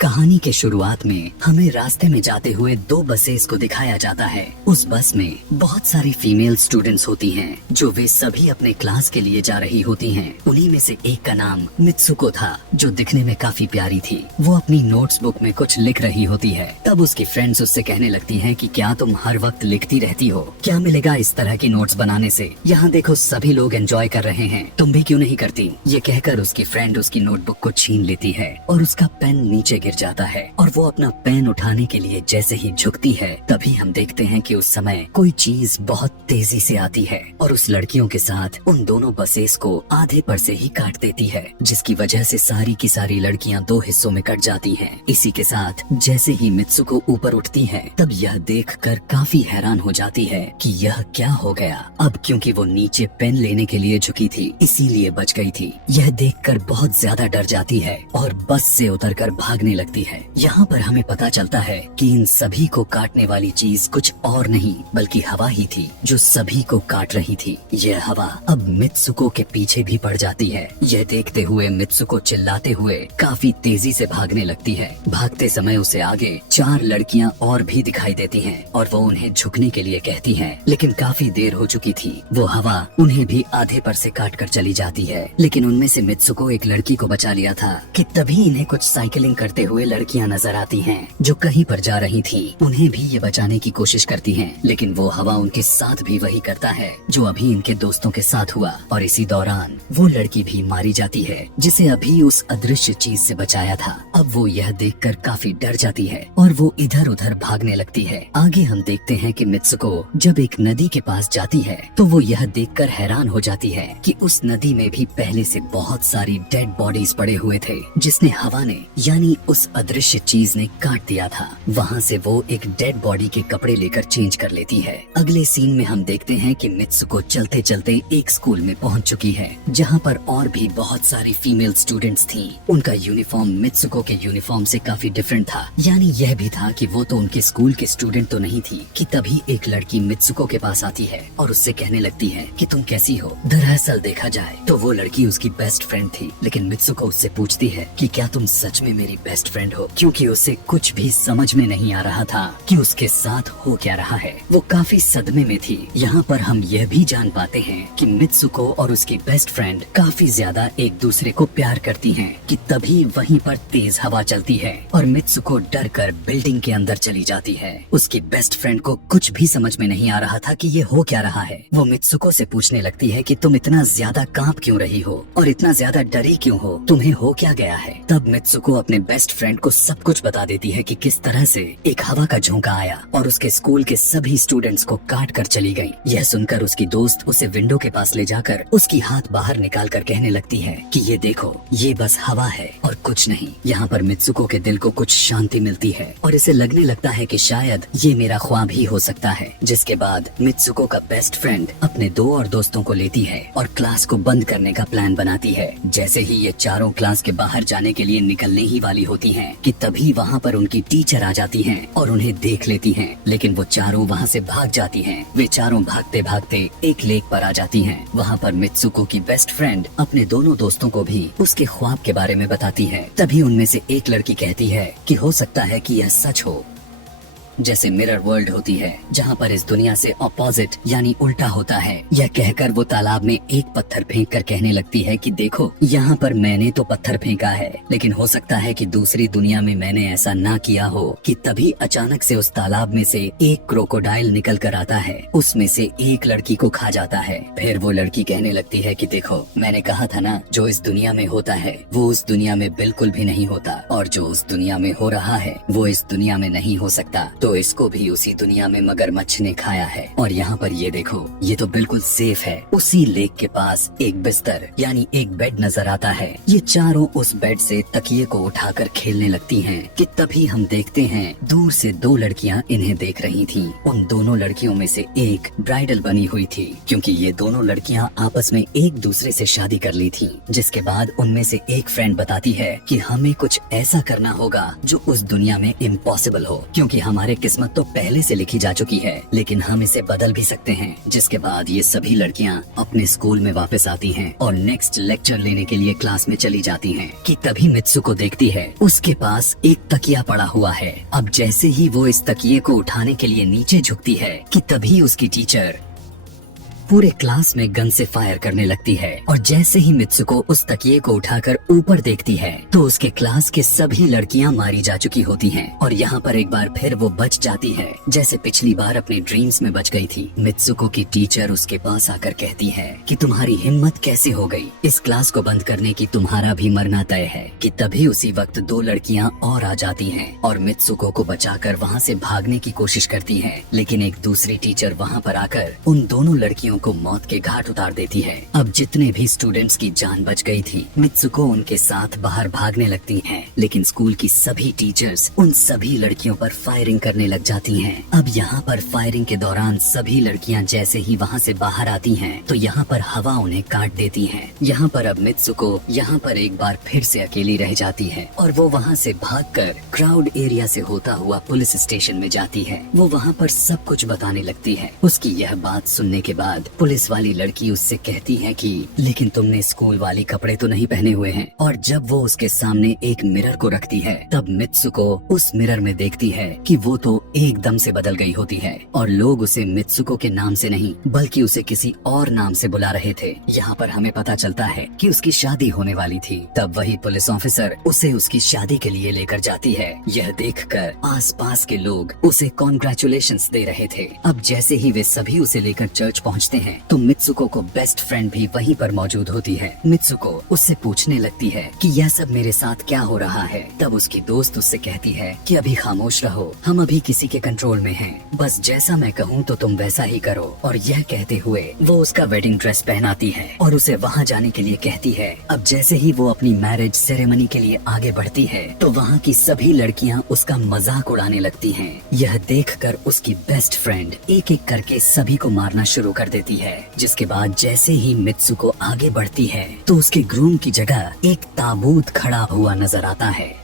कहानी के शुरुआत में हमें रास्ते में जाते हुए दो बसेस को दिखाया जाता है। उस बस में बहुत सारी फीमेल स्टूडेंट्स होती हैं, जो वे सभी अपने क्लास के लिए जा रही होती हैं। उन्हीं में से एक का नाम मित्सुको था, जो दिखने में काफी प्यारी थी। वो अपनी नोट्स बुक में कुछ लिख रही होती है। तब उसकी फ्रेंड्स उससे कहने लगती हैं कि क्या तुम हर वक्त लिखती रहती हो? क्या मिलेगा इस तरह की नोट्स बनाने से? यहाँ देखो सभी लोग एंजॉय कर रहे हैं, तुम भी क्यों नहीं करती? ये कहकर उसकी फ्रेंड उसकी नोटबुक को छीन लेती है और उसका पेन नीचे गिर जाता है। और वो अपना पेन उठाने के लिए जैसे ही झुकती है, तभी हम देखते हैं कि उस समय कोई चीज बहुत तेजी से आती है और उस लड़कियों के साथ उन दोनों बसेस को आधे पर से ही काट देती है, जिसकी वजह से सारी की सारी लड़कियां दो हिस्सों में कट जाती हैं। इसी के साथ जैसे ही मित्सुको ऊपर उठती है, तब यह देखकर काफी हैरान हो जाती है कि यह क्या हो गया। अब क्योंकि वो नीचे पेन लेने के लिए झुकी थी, इसीलिए बच गई थी। यह देखकर बहुत ज्यादा डर जाती है और बस से उतरकर भागने लगती है। यहाँ पर हमें पता चलता है कि इन सभी को काटने वाली चीज कुछ और नहीं बल्कि हवा ही थी, जो सभी को काट रही थी। यह हवा अब मित्सुको के पीछे भी पड़ जाती है। यह देखते हुए मित्सुको चिल्लाते हुए काफी तेजी से भागने लगती है। भागते समय उसे आगे चार लड़कियां और भी दिखाई देती हैं और वो उन्हें झुकने के लिए कहती हैं, लेकिन काफी देर हो चुकी थी। वो हवा उन्हें भी आधे पर से काट कर चली जाती है। लेकिन उनमें से मित्सुको एक लड़की को बचा लिया था कि तभी इन्हें कुछ साइकिलिंग करते हुए लड़कियां नजर आती हैं, जो कहीं पर जा रही थी। उन्हें भी ये बचाने की कोशिश करती हैं, लेकिन वो हवा उनके साथ भी वही करता है जो अभी इनके दोस्तों के साथ हुआ। और इसी दौरान वो लड़की भी मारी जाती है, जिसे अभी उस अदृश्य चीज से बचाया था। अब वो यह देखकर काफी डर जाती है और वो इधर उधर भागने लगती है। आगे हम देखते हैं कि मित्सुको जब एक नदी के पास जाती है, तो वो यह देखकर हैरान हो जाती है कि उस नदी में भी पहले से बहुत सारी डेड बॉडीज पड़े हुए थे, जिसने हवा ने यानी उस अदृश्य चीज ने काट दिया था। वहाँ से वो एक डेड बॉडी के कपड़े लेकर चेंज कर लेती है। अगले सीन में हम देखते हैं कि मित्सुको चलते चलते एक स्कूल में पहुँच चुकी है, जहाँ पर और भी बहुत सारी फीमेल स्टूडेंट्स थीं। उनका यूनिफॉर्म मित्सुको के यूनिफॉर्म से काफी डिफरेंट था। यानी यह भी था कि वो तो उनके स्कूल के स्टूडेंट तो नहीं थी कि तभी एक लड़की मित्सुको के पास आती है और उससे कहने लगती है कि तुम कैसी हो। दरअसल देखा जाए तो वो लड़की उसकी बेस्ट फ्रेंड थी, लेकिन मित्सुको उससे पूछती है कि क्या तुम सच में मेरी बेस्ट फ्रेंड हो, क्योंकि उसे कुछ भी समझ में नहीं आ रहा था कि उसके साथ हो क्या रहा है। वो काफी सदमे में थी। यहाँ पर हम यह भी जान पाते हैं कि मित्सुको और उसकी बेस्ट फ्रेंड काफी ज्यादा एक दूसरे को प्यार करती हैं कि तभी वहीं पर तेज हवा चलती है और मित्सुको डर कर बिल्डिंग के अंदर चली जाती है। उसकी बेस्ट फ्रेंड को कुछ भी समझ में नहीं आ रहा था कि ये हो क्या रहा है। वो मित्सुको से पूछने लगती है कि तुम इतना ज्यादा कांप क्यों रही हो और इतना ज्यादा डरी क्यों हो, तुम्हें हो क्या गया है। तब मित्सुको अपने बेस्ट फ्रेंड को सब कुछ बता देती है कि किस तरह से एक हवा का झोंका आया और उसके स्कूल के सभी स्टूडेंट्स को काट कर चली गई। यह सुनकर उसकी दोस्त उसे विंडो के पास ले जाकर उसकी हाथ बाहर निकाल कर कहने लगती है कि ये देखो, ये बस हवा है और कुछ नहीं। यहाँ पर मित्सुको के दिल को कुछ शांति मिलती है और इसे लगने लगता है कि शायद ये मेरा ख्वाब ही हो सकता है। जिसके बाद मित्सुको का बेस्ट फ्रेंड अपने दो और दोस्तों को लेती है और क्लास को बंद करने का प्लान बनाती है। जैसे ही ये चारों क्लास के बाहर जाने के लिए निकलने ही वाली होती हैं कि तभी वहाँ पर उनकी टीचर आ जाती हैं और उन्हें देख लेती हैं, लेकिन वो चारों वहाँ से भाग जाती हैं। वे चारों भागते भागते एक लेक पर आ जाती हैं। वहाँ पर मित्सुको की बेस्ट फ्रेंड अपने दोनों दोस्तों को भी उसके ख्वाब के बारे में बताती है। तभी उनमें से एक लड़की कहती है कि हो सकता है कि यह सच हो, जैसे मिरर वर्ल्ड होती है, जहाँ पर इस दुनिया से ऑपोजिट यानी उल्टा होता है। यह कहकर वो तालाब में एक पत्थर फेंक कर कहने लगती है कि देखो, यहाँ पर मैंने तो पत्थर फेंका है, लेकिन हो सकता है कि दूसरी दुनिया में मैंने ऐसा ना किया हो। कि तभी अचानक से उस तालाब में से एक क्रोकोडाइल निकल कर आता है, उसमें से एक लड़की को खा जाता है। फिर वो लड़की कहने लगती है कि देखो, मैंने कहा था ना, जो इस दुनिया में होता है वो उस दुनिया में बिल्कुल भी नहीं होता, और जो उस दुनिया में हो रहा है वो इस दुनिया में नहीं हो सकता। तो इसको भी उसी दुनिया में मगरमच्छ ने खाया है। और यहाँ पर ये देखो, ये तो बिल्कुल सेफ है। उसी लेक के पास एक बिस्तर यानी एक बेड नजर आता है। ये चारों उस बेड से तकिए को उठाकर खेलने लगती हैं कि तभी हम देखते हैं दूर से दो लड़कियां इन्हें देख रही थीं। उन दोनों लड़कियों में से एक ब्राइडल बनी हुई थी, क्योंकि ये दोनों लड़कियां आपस में एक दूसरे से शादी कर ली थीं। जिसके बाद उनमें से एक फ्रेंड बताती है कि हमें कुछ ऐसा करना होगा जो उस दुनिया में इम्पॉसिबल हो, क्योंकि हमारे किस्मत तो पहले से लिखी जा चुकी है, लेकिन हम इसे बदल भी सकते हैं। जिसके बाद ये सभी लड़कियां अपने स्कूल में वापस आती हैं और नेक्स्ट लेक्चर लेने के लिए क्लास में चली जाती हैं कि तभी मित्सुको देखती है उसके पास एक तकिया पड़ा हुआ है। अब जैसे ही वो इस तकिए को उठाने के लिए नीचे झुकती है कि तभी उसकी टीचर पूरे क्लास में गन से फायर करने लगती है और जैसे ही मित्सुको उस तकिए को उठाकर ऊपर देखती है तो उसके क्लास के सभी लड़कियां मारी जा चुकी होती हैं और यहाँ पर एक बार फिर वो बच जाती है जैसे पिछली बार अपने ड्रीम्स में बच गई थी। मित्सुको की टीचर उसके पास आकर कहती है कि तुम्हारी हिम्मत कैसे हो गई, इस क्लास को बंद करने की तुम्हारा भी मरना तय है। कि तभी उसी वक्त दो लड़कियां और आ जाती हैं और मित्सुको को बचाकर वहाँ से भागने की कोशिश करती है, लेकिन एक दूसरी टीचर वहाँ पर आकर उन दोनों लड़कियों को मौत के घाट उतार देती है। अब जितने भी स्टूडेंट्स की जान बच गई थी, मित्सुको उनके साथ बाहर भागने लगती हैं, लेकिन स्कूल की सभी टीचर्स उन सभी लड़कियों पर फायरिंग करने लग जाती हैं। अब यहाँ पर फायरिंग के दौरान सभी लड़कियाँ जैसे ही वहाँ से बाहर आती हैं, तो यहाँ पर हवा उन्हें काट देती है। यहाँ पर अब मित्सुको यहाँ पर एक बार फिर से अकेली रह जाती है और वो वहाँ से भागकर क्राउड एरिया से होता हुआ पुलिस स्टेशन में जाती है। वो वहाँ पर सब कुछ बताने लगती है। उसकी यह बात सुनने के बाद पुलिस वाली लड़की उससे कहती है कि लेकिन तुमने स्कूल वाली कपड़े तो नहीं पहने हुए हैं। और जब वो उसके सामने एक मिरर को रखती है तब मित्सुको उस मिरर में देखती है कि वो तो एकदम से बदल गई होती है और लोग उसे मित्सुको के नाम से नहीं बल्कि उसे किसी और नाम से बुला रहे थे। यहाँ पर हमें पता चलता है कि उसकी शादी होने वाली थी। तब वही पुलिस ऑफिसर उसे उसकी शादी के लिए लेकर जाती है। यह देखकर आसपास के लोग उसे कॉन्ग्रेचुलेशंस दे रहे थे। अब जैसे ही वे सभी उसे लेकर चर्च पहुँचते हैं तो मित्सुको को बेस्ट फ्रेंड भी वहीं पर मौजूद होती है। मित्सुको उससे पूछने लगती है कि यह सब मेरे साथ क्या हो रहा है। तब उसकी दोस्त उससे कहती है कि अभी खामोश रहो, हम अभी किसी के कंट्रोल में हैं। बस जैसा मैं कहूँ तो तुम वैसा ही करो। और यह कहते हुए वो उसका वेडिंग ड्रेस पहनाती है और उसे वहाँ जाने के लिए कहती है। अब jैसे ही वो अपनी मैरिज सेरेमनी के लिए आगे बढ़ती है तो वहाँ की सभी लड़कियाँ उसका मजाक उड़ाने लगती हैं। यह देखकर उसकी बेस्ट फ्रेंड एक एक करके सभी को मारना शुरू कर देती है। जिसके बाद जैसे ही मित्सुको आगे बढ़ती है तो उसके ग्रूम की जगह एक ताबूत खड़ा हुआ नजर आता है।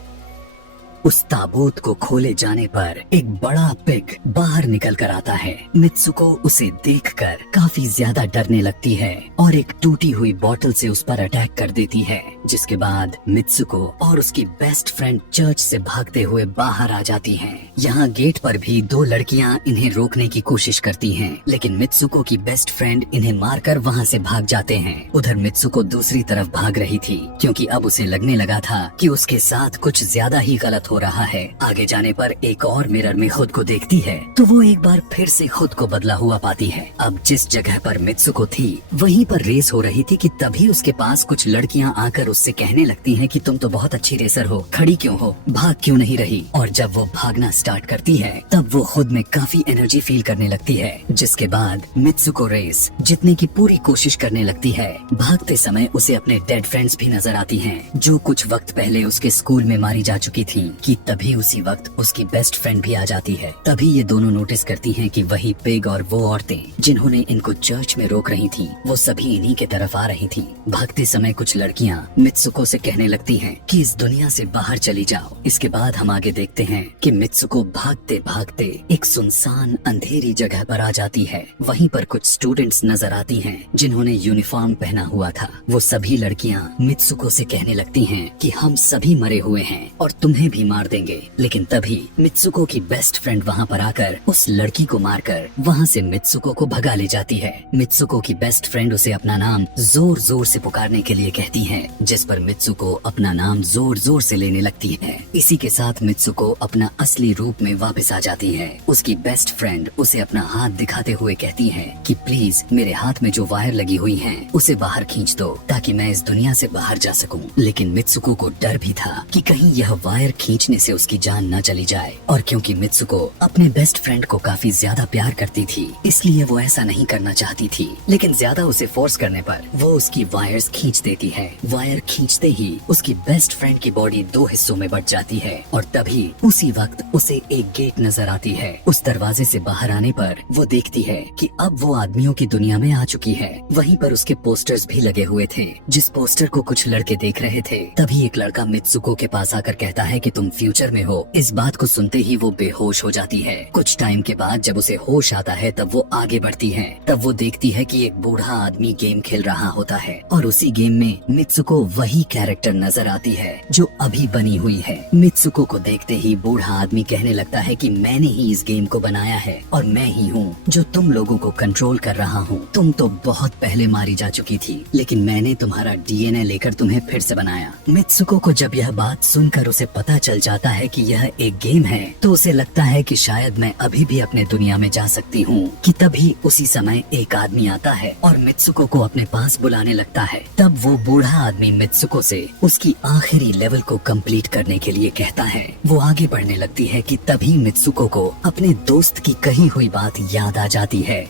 उस ताबूत को खोले जाने पर एक बड़ा पिग बाहर निकल कर आता है। मित्सुको उसे देखकर काफी ज्यादा डरने लगती है और एक टूटी हुई बोतल से उस पर अटैक कर देती है। जिसके बाद मित्सुको और उसकी बेस्ट फ्रेंड चर्च से भागते हुए बाहर आ जाती हैं। यहाँ गेट पर भी दो लड़कियाँ इन्हें रोकने की कोशिश करती हैं, लेकिन मित्सुको की बेस्ट फ्रेंड इन्हें मारकर वहाँ से भाग जाते हैं। उधर मित्सुको दूसरी तरफ भाग रही थी क्योंकि अब उसे लगने लगा था कि उसके साथ कुछ ज्यादा ही गलत हो रहा है। आगे जाने पर एक और मिरर में खुद को देखती है तो वो एक बार फिर से खुद को बदला हुआ पाती है। अब जिस जगह पर मित्सुको थी वहीं पर रेस हो रही थी कि तभी उसके पास कुछ लड़कियां आकर उससे कहने लगती हैं कि तुम तो बहुत अच्छी रेसर हो, खड़ी क्यों हो, भाग क्यों नहीं रही। और जब वो भागना स्टार्ट करती है तब वो खुद में काफी एनर्जी फील करने लगती है। जिसके बाद मित्सुको रेस जीतने की पूरी कोशिश करने लगती है। भागते समय उसे अपने डेड फ्रेंड्स भी नजर आती हैं जो कुछ वक्त पहले उसके स्कूल में मारी जा चुकी थी। कि तभी उसी वक्त उसकी बेस्ट फ्रेंड भी आ जाती है। तभी ये दोनों नोटिस करती हैं कि वही पिग और वो औरतें जिन्होंने इनको चर्च में रोक रही थी वो सभी इन्हीं के तरफ आ रही थी। भागते समय कुछ लड़कियां मित्सुको से कहने लगती हैं कि इस दुनिया से बाहर चली जाओ। इसके बाद हम आगे देखते हैं कि मित्सुको भागते भागते एक सुनसान अंधेरी जगह पर आ जाती है। वहीं पर कुछ स्टूडेंट्स नजर आती हैं जिन्होंने यूनिफॉर्म पहना हुआ था। वो सभी लड़कियां मित्सुको से कहने लगती हैं कि हम सभी मरे हुए हैं और तुम्हें भी मार देंगे। लेकिन तभी मित्सुको की बेस्ट फ्रेंड वहाँ पर आकर उस लड़की को मारकर वहाँ से मित्सुको को भगा ले जाती है। मित्सुको की बेस्ट फ्रेंड उसे अपना नाम जोर जोर से पुकारने के लिए कहती है, जिस पर मित्सुको अपना नाम जोर जोर से लेने लगती है। इसी के साथ मित्सुको अपना असली रूप में वापस आ जाती है। उसकी बेस्ट फ्रेंड उसे अपना हाथ दिखाते हुए कहती है कि प्लीज मेरे हाथ में जो वायर लगी हुई है उसे बाहर खींच दो ताकि मैं इस दुनिया से बाहर जा सकूं। लेकिन मित्सुको को डर भी था कि कहीं यह वायर खींचने से उसकी जान न चली जाए। और क्योंकि मित्सुको अपने बेस्ट फ्रेंड को काफी ज्यादा प्यार करती थी इसलिए वो ऐसा नहीं करना चाहती थी, लेकिन ज्यादा उसे फोर्स करने पर वो उसकी वायर्स खींच देती है। वायर खींचते ही उसकी बेस्ट फ्रेंड की बॉडी दो हिस्सों में बट जाती है और तभी उसी वक्त उसे एक गेट नजर आती है। उस दरवाजे से बाहर आने पर वो देखती है कि अब वो आदमियों की दुनिया में आ चुकी है। वहीं पर उसके पोस्टर्स भी लगे हुए थे। जिस पोस्टर को कुछ लड़के देख रहे थे तभी एक लड़का मित्सुको के पास आकर कहता है कि तुम तुम फ्यूचर में हो। इस बात को सुनते ही वो बेहोश हो जाती है। कुछ टाइम के बाद जब उसे होश आता है तब वो आगे बढ़ती है। तब वो देखती है कि एक बूढ़ा आदमी गेम खेल रहा होता है और उसी गेम में मित्सुको वही कैरेक्टर नजर आती है जो अभी बनी हुई है। मित्सुको को देखते ही बूढ़ा आदमी कहने लगता है कि मैंने ही इस गेम को बनाया है और मैं ही हूँ जो तुम लोगों को कंट्रोल कर रहा हूँ। तुम तो बहुत पहले मारी जा चुकी थी, लेकिन मैंने तुम्हारा डीएनए लेकर तुम्हें फिर से बनाया। मित्सुको को जब यह बात सुनकर उसे पता चल जाता है कि यह एक गेम है तो उसे लगता है कि शायद मैं अभी भी अपने दुनिया में जा सकती हूँ। कि तभी उसी समय एक आदमी आता है और मित्सुको को अपने पास बुलाने लगता है। तब वो बूढ़ा आदमी मित्सुको से उसकी आखिरी लेवल को कंप्लीट करने के लिए कहता है। वो आगे बढ़ने लगती है कि तभी मित्सुको को अपने दोस्त की कही हुई बात याद आ जाती है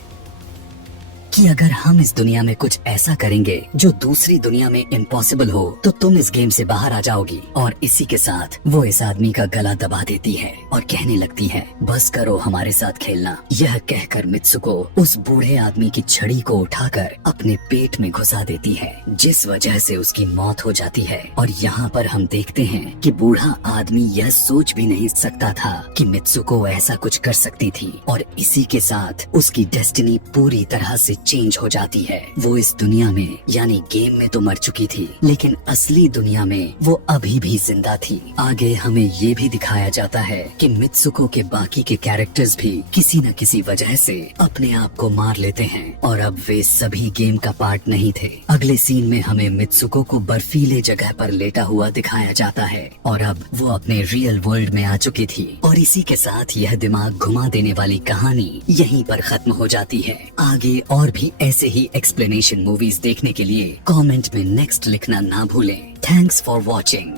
कि अगर हम इस दुनिया में कुछ ऐसा करेंगे जो दूसरी दुनिया में इम्पॉसिबल हो तो तुम इस गेम से बाहर आ जाओगी। और इसी के साथ वो इस आदमी का गला दबा देती है और कहने लगती है बस करो हमारे साथ खेलना। यह कहकर मित्सुको उस बूढ़े आदमी की छड़ी को उठाकर अपने पेट में घुसा देती है, जिस वजह से उसकी मौत हो जाती है। और यहाँ पर हम देखते हैं कि बूढ़ा आदमी यह सोच भी नहीं सकता था कि मित्सुको ऐसा कुछ कर सकती थी और इसी के साथ उसकी डेस्टिनी पूरी तरह से चेंज हो जाती है। वो इस दुनिया में यानी गेम में तो मर चुकी थी, लेकिन असली दुनिया में वो अभी भी जिंदा थी। आगे हमें ये भी दिखाया जाता है कि मित्सुको के बाकी के कैरेक्टर्स भी किसी न किसी वजह से अपने आप को मार लेते हैं और अब वे सभी गेम का पार्ट नहीं थे। अगले सीन में हमें मित्सुको को बर्फीले जगह पर लेटा हुआ दिखाया जाता है और अब वो अपने रियल वर्ल्ड में आ चुकी थी। और इसी के साथ यह दिमाग घुमा देने वाली कहानी यहीं पर खत्म हो जाती है। आगे और भी ऐसे ही एक्सप्लेनेशन मूवीज देखने के लिए कमेंट में नेक्स्ट लिखना ना भूलें। Thanks for watching.